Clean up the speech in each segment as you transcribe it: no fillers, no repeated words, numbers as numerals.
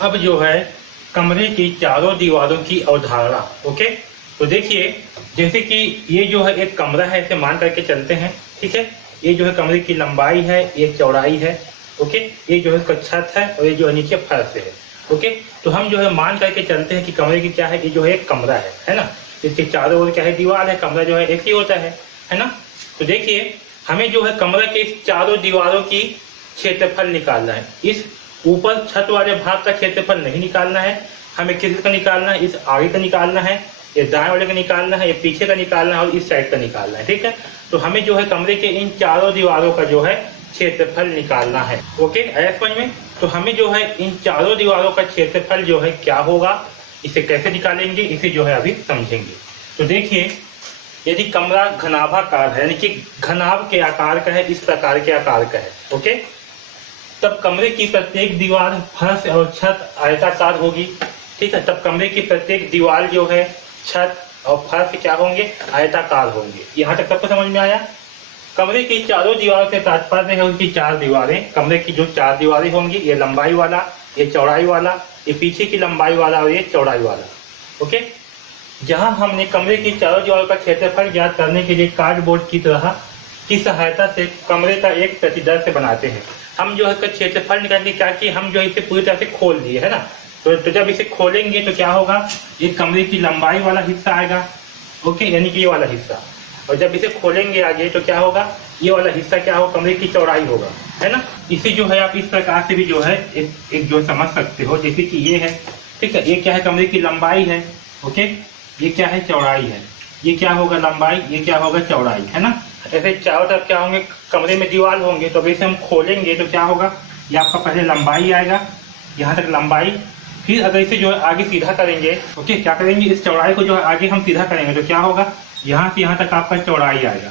अब जो है कमरे की चारों दीवारों की अवधारणा। ओके, तो देखिए जैसे कि ये जो है एक कमरा है, इसे मान करके चलते हैं। ठीक है, ये जो है कमरे की लंबाई है, ये चौड़ाई है। ओके, ये जो है इसका छत है और ये जो है नीचे फर्श है। ओके, तो हम जो है मान करके चलते हैं कि कमरे की क्या है, ये जो है एक कमरा है ना। इसके चारों ओर क्या है, दीवार है। कमरा जो है एक ही होता है ना। तो देखिए हमें जो है कमरा के इस चारों दीवारों की क्षेत्रफल निकालना है। इस ऊपर छत वाले भाग का क्षेत्रफल नहीं निकालना है, हमें किसका निकालना है, इस आगे का निकालना है, ये दाएं वाले का निकालना है, ये पीछे का निकालना है और इस साइड का निकालना है। ठीक है, तो हमें जो है कमरे के इन चारों दीवारों का जो है क्षेत्रफल निकालना है। ओके, आया समझ में। तो हमें जो है इन चारों दीवारों का क्षेत्रफल जो है क्या होगा, इसे कैसे निकालेंगे, इसे जो है अभी समझेंगे। तो देखिए यदि कमरा घनाभाकार है, यानी कि घनाभ के आकार का है, इस प्रकार के आकार का है। ओके, तब कमरे की प्रत्येक दीवार, फर्श और छत आयताकार होगी। ठीक है, तब कमरे की प्रत्येक दीवार जो है, छत और फर्श क्या होंगे, आयताकार होंगे। यहाँ तक सबको समझ में आया। कमरे की चारों दीवारों से तात्पर्य है उनकी चार दीवारें। कमरे की जो चार दीवारें होंगी, ये लंबाई वाला, ये चौड़ाई वाला, ये पीछे की लंबाई वाला और ये चौड़ाई वाला। ओके, जहां हमने कमरे की चारों दीवारों का क्षेत्रफल ज्ञात करने के लिए कार्डबोर्ड की तरह की सहायता से कमरे का एक प्रतिदर्श बनाते हैं। हम जो है क्षेत्रफल निकालने के क्या किए, हम जो है इसे पूरी तरह से खोल दिए है ना। तो जब इसे खोलेंगे तो क्या होगा, ये कमरे की लंबाई वाला हिस्सा आएगा। ओके, यानी कि ये वाला हिस्सा। और जब इसे खोलेंगे आगे तो क्या होगा, ये वाला हिस्सा क्या होगा, कमरे की चौड़ाई होगा, है ना। इसे जो है आप इस प्रकार से भी जो है एक जो समझ सकते हो, जैसे कि ये है। ठीक है, ये क्या है, कमरे की लंबाई है। ओके, ये क्या है, चौड़ाई है। ये क्या होगा, लंबाई, ये क्या होगा, चौड़ाई, है ना। ऐसे चारों तरफ क्या होंगे, कमरे में दीवार होंगे। तो अभी से हम खोलेंगे तो क्या होगा, ये आपका पहले लंबाई आएगा, यहाँ तक लंबाई। फिर अगर इसे जो है आगे सीधा करेंगे, ओके, क्या करेंगे, इस चौड़ाई को जो है आगे हम सीधा करेंगे तो क्या होगा, यहाँ से यहाँ तक आपका चौड़ाई आएगा।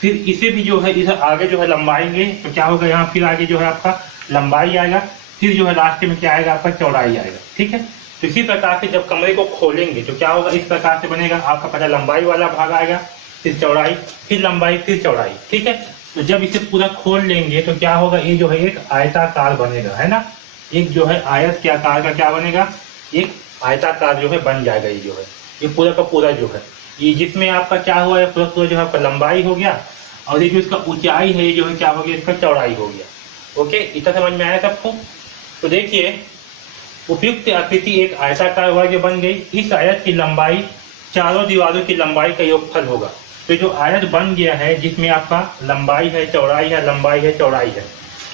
फिर इसे भी जो है इधर आगे जो है लंबाएंगे तो क्या होगा, यहाँ फिर आगे जो है आपका लंबाई आएगा। फिर जो है लास्ट में क्या आएगा, आपका चौड़ाई आएगा। ठीक है, तो इसी प्रकार से जब कमरे को खोलेंगे तो क्या होगा, इस प्रकार से बनेगा। आपका पहले लंबाई वाला भाग आएगा, फिर चौड़ाई, फिर लंबाई, फिर चौड़ाई। ठीक है, तो जब इसे पूरा खोल लेंगे तो क्या होगा, ये जो है एक आयताकार बनेगा, है ना। एक जो है आयत के आकार का क्या बनेगा, एक आयताकार जो है बन जाएगा। ये जो है ये पूरा का पूरा जो है, ये जिसमें आपका क्या हुआ है, पूरा पूरा जो है आपका लंबाई हो गया और ये जो इसका ऊंचाई है, ये जो है क्या हो गया, इसका चौड़ाई हो गया। ओके, इतना समझ में आया सबको। तो देखिए उपयुक्त आकृति एक आयताकार वर्ग बन गई। इस आयत की लंबाई चारों दीवारों की लंबाई का योगफल होगा। तो जो आयत बन गया है, जिसमें आपका लंबाई है, चौड़ाई है, लंबाई है, चौड़ाई है,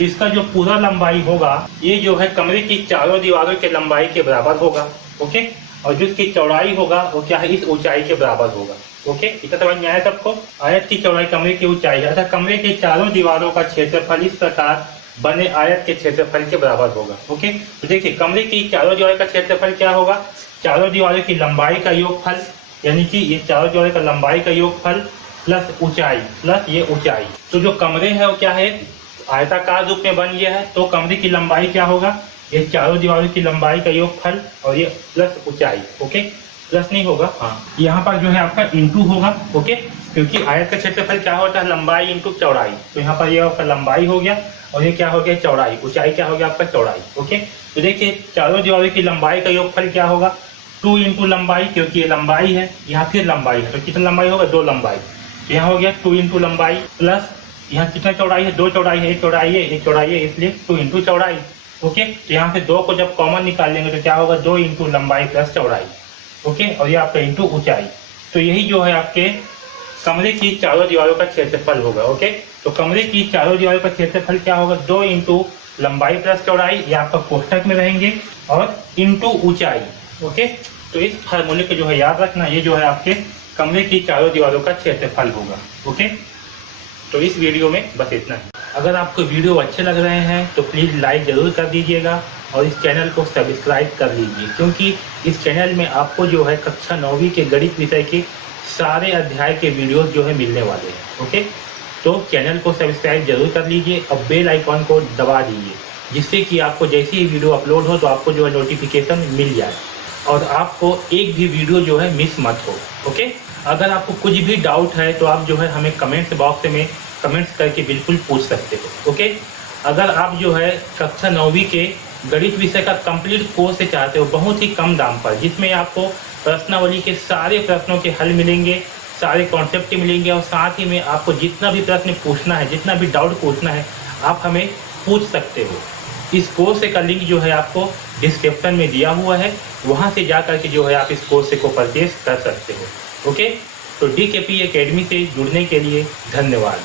इसका जो पूरा लंबाई होगा, ये जो है कमरे की चारों दीवारों के लंबाई के बराबर होगा। ओके, और जिसकी चौड़ाई होगा वो क्या है, इस ऊंचाई के बराबर होगा। ओके, इतना समझ में आया सबको। आयत की चौड़ाई कमरे की ऊंचाई है, अर्थात कमरे के चारों दीवारों का क्षेत्रफल इस प्रकार बने आयत के क्षेत्रफल के बराबर होगा। ओके, तो देखिए कमरे की चारों दीवारों का क्षेत्रफल क्या होगा, चारों दीवारों की लंबाई का योगफल, यानी कि ये चारों दीवारों का लंबाई का योगफल प्लस ऊंचाई प्लस ये ऊंचाई। तो जो कमरे है वो क्या है, आयताकार रूप में बन गया है। तो कमरे की लंबाई क्या होगा, ये चारों दीवारों की लंबाई का योगफल और ये प्लस ऊंचाई। ओके, प्लस नहीं होगा, हाँ, यहाँ पर जो है आपका इंटू होगा। ओके, क्योंकि आयत का क्षेत्रफल क्या होता है, लंबाई इंटू चौड़ाई। तो यहाँ पर ये आपका लंबाई हो गया और ये क्या हो गया, चौड़ाई। ऊंचाई क्या हो गया, आपका चौड़ाई। ओके, तो देखिए चारों दीवारों की लंबाई का योगफल क्या होगा, 2 इंटू लंबाई, क्योंकि ये लंबाई है, यहाँ फिर लंबाई है, तो कितना लंबाई होगा, 2 लंबाई। यहाँ हो गया 2 इंटू लंबाई प्लस यहाँ कितना चौड़ाई है, 2 चौड़ाई है, एक चौड़ाई है, एक चौड़ाई है, इसलिए 2 इंटू चौड़ाई। ओके, तो यहाँ से 2 को जब कॉमन निकाल लेंगे तो क्या होगा, 2 इंटू लंबाई प्लस चौड़ाई। ओके, और ये आपका इंटू ऊंचाई। तो यही जो है आपके कमरे की चारों दीवारों का क्षेत्रफल होगा। ओके, तो कमरे की चारों दीवारों का क्षेत्रफल क्या होगा, 2 इंटू लंबाई प्लस चौड़ाई, ये आपका कोष्टक में रहेंगे, और इंटू ऊंचाई। ओके, तो इस फार्मूले को जो है याद रखना, ये जो है आपके कमरे की चारों दीवारों का क्षेत्रफल होगा। ओके, तो इस वीडियो में बस इतना ही। अगर आपको वीडियो अच्छे लग रहे हैं तो प्लीज़ लाइक ज़रूर कर दीजिएगा और इस चैनल को सब्सक्राइब कर लीजिए, क्योंकि इस चैनल में आपको जो है कक्षा 9वीं के गणित विषय के सारे अध्याय के वीडियोस जो है मिलने वाले हैं। ओके, तो चैनल को सब्सक्राइब जरूर कर लीजिए और बेल आइकॉन को दबा दीजिए, जिससे कि आपको जैसे ही वीडियो अपलोड हो तो आपको जो है नोटिफिकेशन मिल जाए और आपको एक भी वीडियो जो है मिस मत हो। ओके, अगर आपको कुछ भी डाउट है तो आप जो है हमें कमेंट्स बॉक्स में कमेंट्स करके बिल्कुल पूछ सकते हो। ओके, अगर आप जो है कक्षा 9वीं के गणित विषय का कंप्लीट कोर्स चाहते हो बहुत ही कम दाम पर, जिसमें आपको प्रश्नावली के सारे प्रश्नों के हल मिलेंगे, सारे कॉन्सेप्ट मिलेंगे, और साथ ही में आपको जितना भी प्रश्न पूछना है, जितना भी डाउट पूछना है, आप हमें पूछ सकते हो। इस कोर्स का लिंक जो है आपको डिस्क्रिप्शन में दिया हुआ है, वहां से जा करके जो है आप इस कोर्स को परचेज कर सकते हो। ओके, तो DKP एकेडमी से जुड़ने के लिए धन्यवाद।